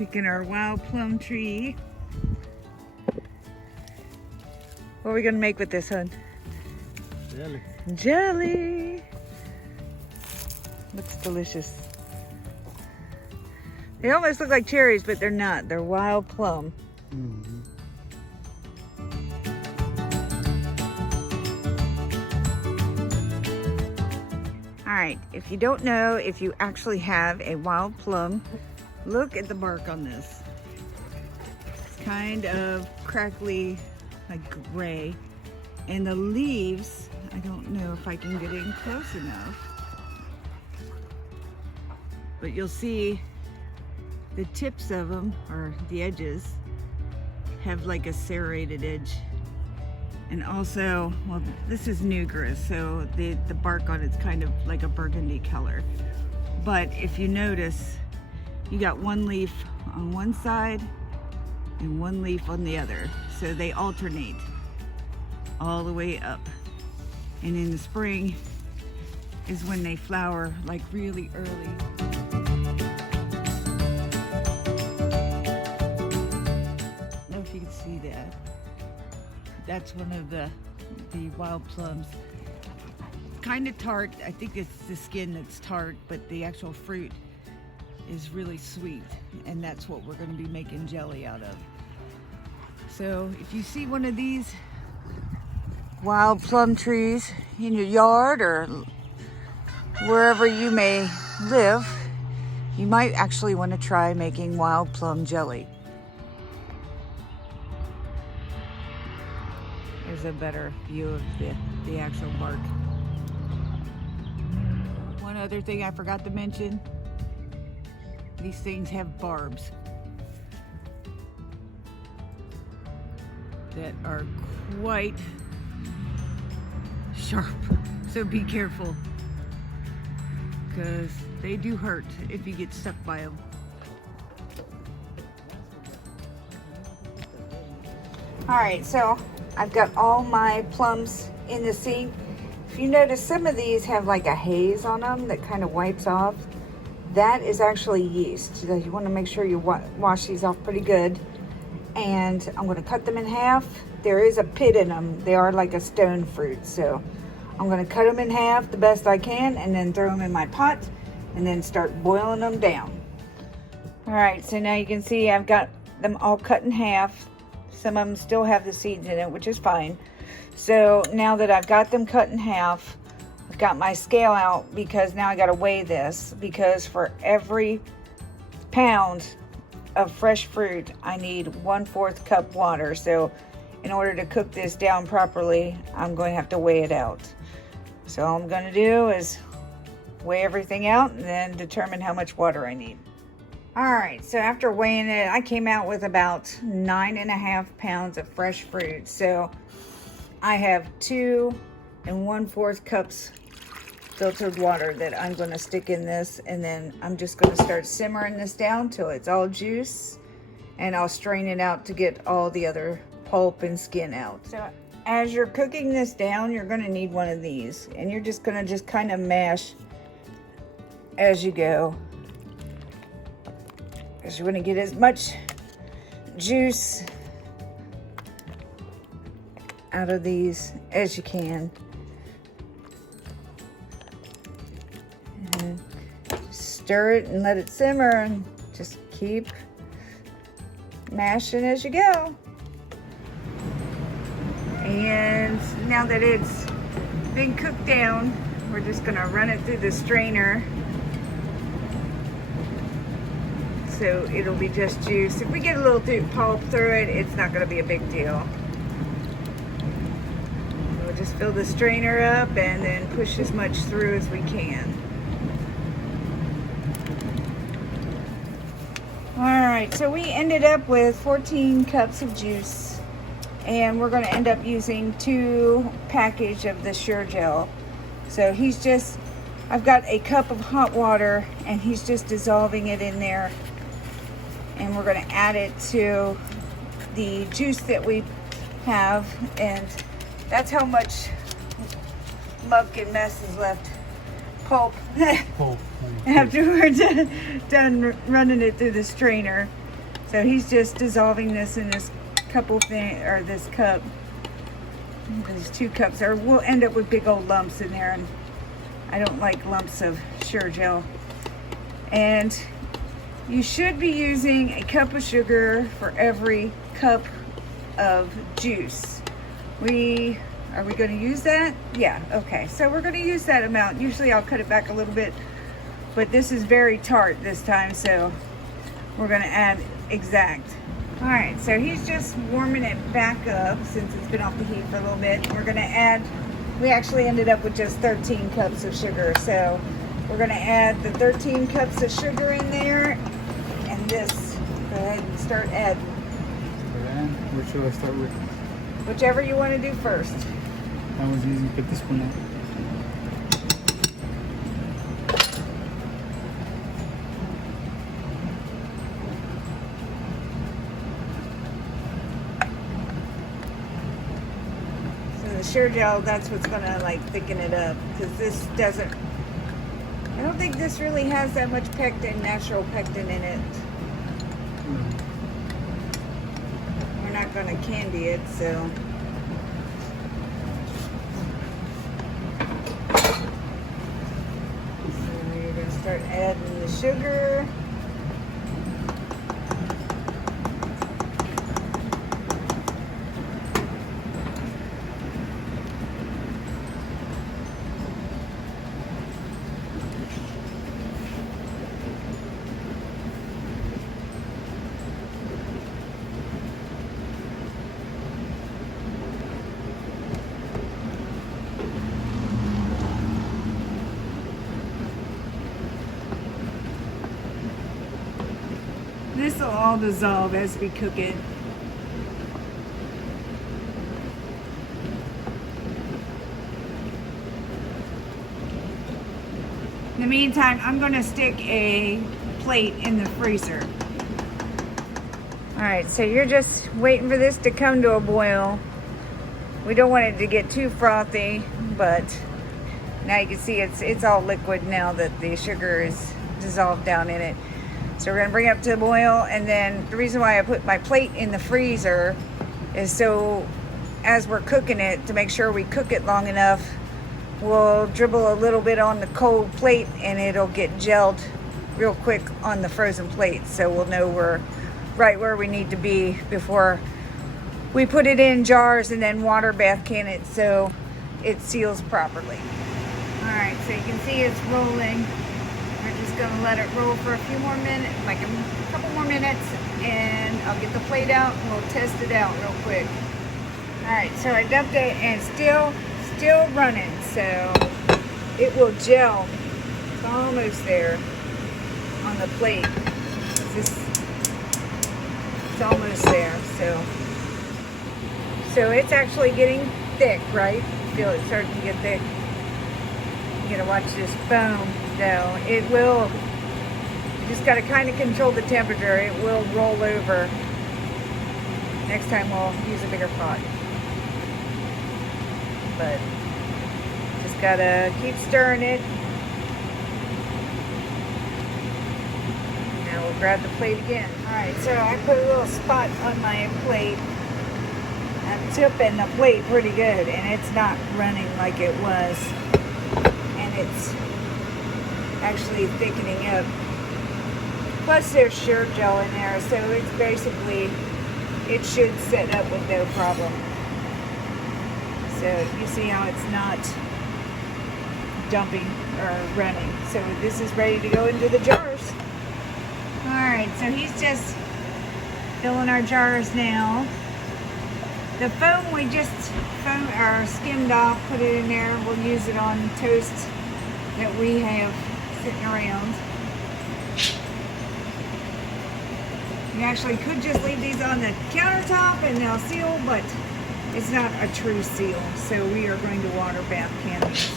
Picking our wild plum tree. What are we gonna make with this, hon? Jelly. Jelly! Looks delicious. They almost look like cherries, but they're not. They're wild plum. Mm-hmm. All right, if you don't know, if you actually have a wild plum, look at the bark on this. It's kind of crackly, like gray. And the leaves, I don't know if I can get in close enough, but you'll see the tips of them, or the edges, have like a serrated edge. And also, well, this is numerous, so the bark on it's kind of like a burgundy color. But if you notice, you got one leaf on one side and one leaf on the other. So they alternate all the way up. And in the spring is when they flower, like really early. I don't know if you can see that. That's one of the wild plums. Kind of tart. I think it's the skin that's tart, but the actual fruit is really sweet, and that's what we're going to be making jelly out of. So if you see one of these wild plum trees in your yard or wherever you may live, you might actually want to try making wild plum jelly. There's a better view of the actual bark. One other thing I forgot to mention, these things have barbs that are quite sharp, so be careful, because they do hurt if you get stuck by them. All right, so I've got all my plums in the sink. If you notice, some of these have like a haze on them that kind of wipes off. That is actually yeast. So you want to make sure you wash these off pretty good. And I'm going to cut them in half. There is a pit in them. They are like a stone fruit. So I'm going to cut them in half the best I can and then throw them in my pot and then start boiling them down. All right, so now you can see I've got them all cut in half. Some of them still have the seeds in it, which is fine. So now that I've got them cut in half, I've got my scale out, because now I got to weigh this, because for every pound of fresh fruit, I need 1/4 cup water. So in order to cook this down properly, I'm going to have to weigh it out. So all I'm going to do is weigh everything out and then determine how much water I need. All right, so after weighing it, I came out with about 9.5 pounds of fresh fruit. So I have 2 1/4 cups filtered water that I'm going to stick in this, and then I'm just going to start simmering this down till it's all juice, and I'll strain it out to get all the other pulp and skin out. So as you're cooking this down, you're going to need one of these, and you're just going to kind of mash as you go, because you want to get as much juice out of these as you can. And stir it and let it simmer, and just keep mashing as you go. And now that it's been cooked down, we're just gonna run it through the strainer, so it'll be just juice. If we get a little pulp through it, it's not gonna be a big deal. We'll just fill the strainer up and then push as much through as we can. All right, so we ended up with 14 cups of juice, and we're going to end up using 2 packages of the Sure Gel. So I've got a cup of hot water, and he's just dissolving it in there, and we're going to add it to the juice that we have, and that's how much muck and mess is left. Pulp. Pulp. After we're done running it through the strainer. So he's just dissolving this in this this cup. These 2 cups, or we'll end up with big old lumps in there, and I don't like lumps of sugar gel. And you should be using a cup of sugar for every cup of juice. Are we going to use that? Yeah, okay. So we're going to use that amount. Usually I'll cut it back a little bit, but this is very tart this time, so we're going to add exact. All right, so he's just warming it back up since it's been off the heat for a little bit. We're going to add, we actually ended up with just 13 cups of sugar, so we're going to add the 13 cups of sugar in there, and this, go ahead and start adding. And what should I start with? Whichever you want to do first. I was using to put this one out. The sugar gel, that's what's gonna like thicken it up, because this doesn't, I don't think this really has that much pectin, natural pectin in it. We're not gonna candy it, so. So you're gonna start adding the sugar. This will all dissolve as we cook it. In the meantime, I'm going to stick a plate in the freezer. All right, so you're just waiting for this to come to a boil. We don't want it to get too frothy, but now you can see it's all liquid now that the sugar is dissolved down in it. So we're gonna bring it up to the boil, and then the reason why I put my plate in the freezer is so as we're cooking it, to make sure we cook it long enough, we'll dribble a little bit on the cold plate and it'll get gelled real quick on the frozen plate, so we'll know we're right where we need to be before we put it in jars and then water bath can it so it seals properly. All right, so you can see it's rolling. We're just gonna let it roll for a few more minutes, like a couple more minutes, and I'll get the plate out and we'll test it out real quick. All right, so I dumped it and it's still running, so it will gel. It's almost there on the plate. It's almost there, so it's actually getting thick, right? Feel it starting to get thick. You gotta watch this foam though. It will, you just gotta kind of control the temperature. It will roll over. Next time we'll use a bigger pot. But just gotta keep stirring it. Now we'll grab the plate again. All right, so I put a little spot on my plate. I'm tipping the plate pretty good, and it's not running like it was. And it's actually thickening up. Plus there's sugar gel in there, so it's basically, it should set up with no problem. So you see how it's not dumping or running. So this is ready to go into the jars. All right, so he's just filling our jars now. The foam we just skimmed off, put it in there. We'll use it on toast that we have sitting around. You actually could just leave these on the countertop and they'll seal, but it's not a true seal. So we are going to water bath can these.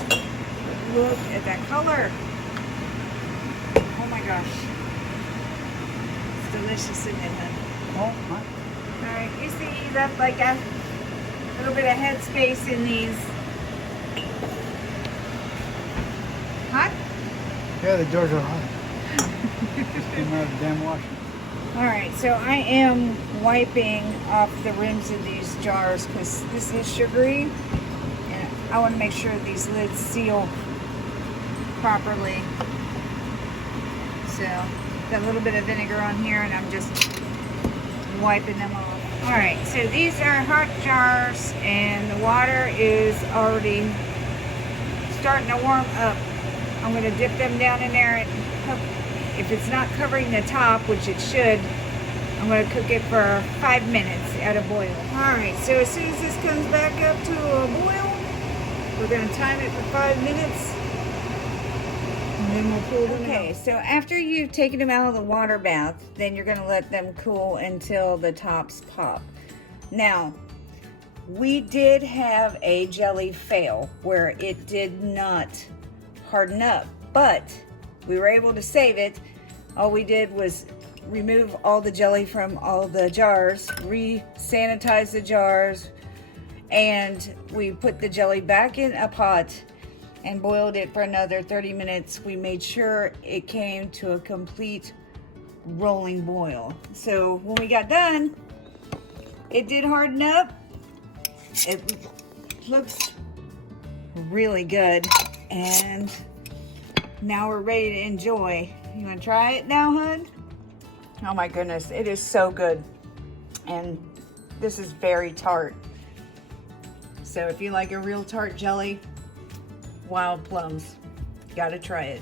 Look at that color. Oh my gosh. It's delicious, isn't it, hun? Oh, my. All right, you see you left like a little bit of headspace in these. Hot? Yeah, the jars are hot. Just came out of the damn washer. Alright, so I am wiping off the rims of these jars because this is sugary and I want to make sure these lids seal properly. So, got a little bit of vinegar on here and I'm just wiping them off. Alright, so these are hot jars and the water is already starting to warm up. I'm going to dip them down in there and if it's not covering the top, which it should, I'm going to cook it for 5 minutes at a boil. Alright, so as soon as this comes back up to a boil, we're going to time it for 5 minutes. And then we'll pull them out. Okay, so after you've taken them out of the water bath, then you're going to let them cool until the tops pop. Now, we did have a jelly fail where it did not harden up, but we were able to save it. All we did was remove all the jelly from all the jars, re-sanitize the jars, and we put the jelly back in a pot and boiled it for another 30 minutes. We made sure it came to a complete rolling boil. So when we got done, it did harden up. It looks really good, and now we're ready to enjoy. You want to try it now, hun? Oh my goodness, it is so good. And this is very tart. So if you like a real tart jelly, wild plums, gotta try it.